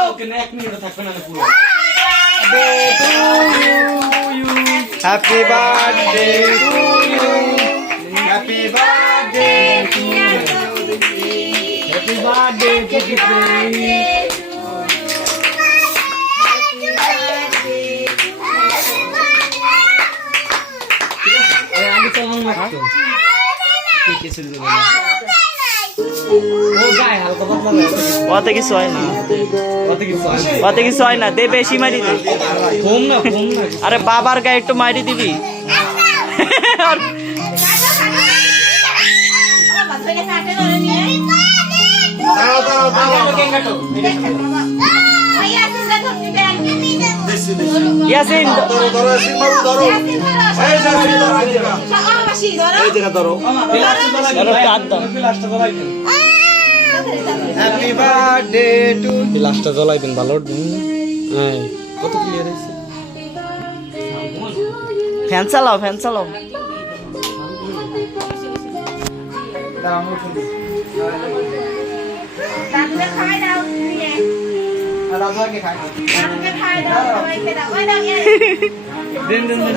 ওকে না 1 মিনিট থাকবে না পুরো happy birthday to you happy birthday to you happy birthday to you আমি তো মন রাখতো কি কিছু দিল না ও গায় হালকা পাতলা অত কিছু হয় না কত কিছু হয় না দে বেশি মারি দে ঘুম না আরে বাবার গায়ে একটু মারি দিবি ইয়াসিন হ্যাপি বার্থডে টু লাস্টটা জ্বলাইবেন ভালো হ্যাঁ কত ক্লিয়ার হইছে ফ্যান চালাও দেন তুমি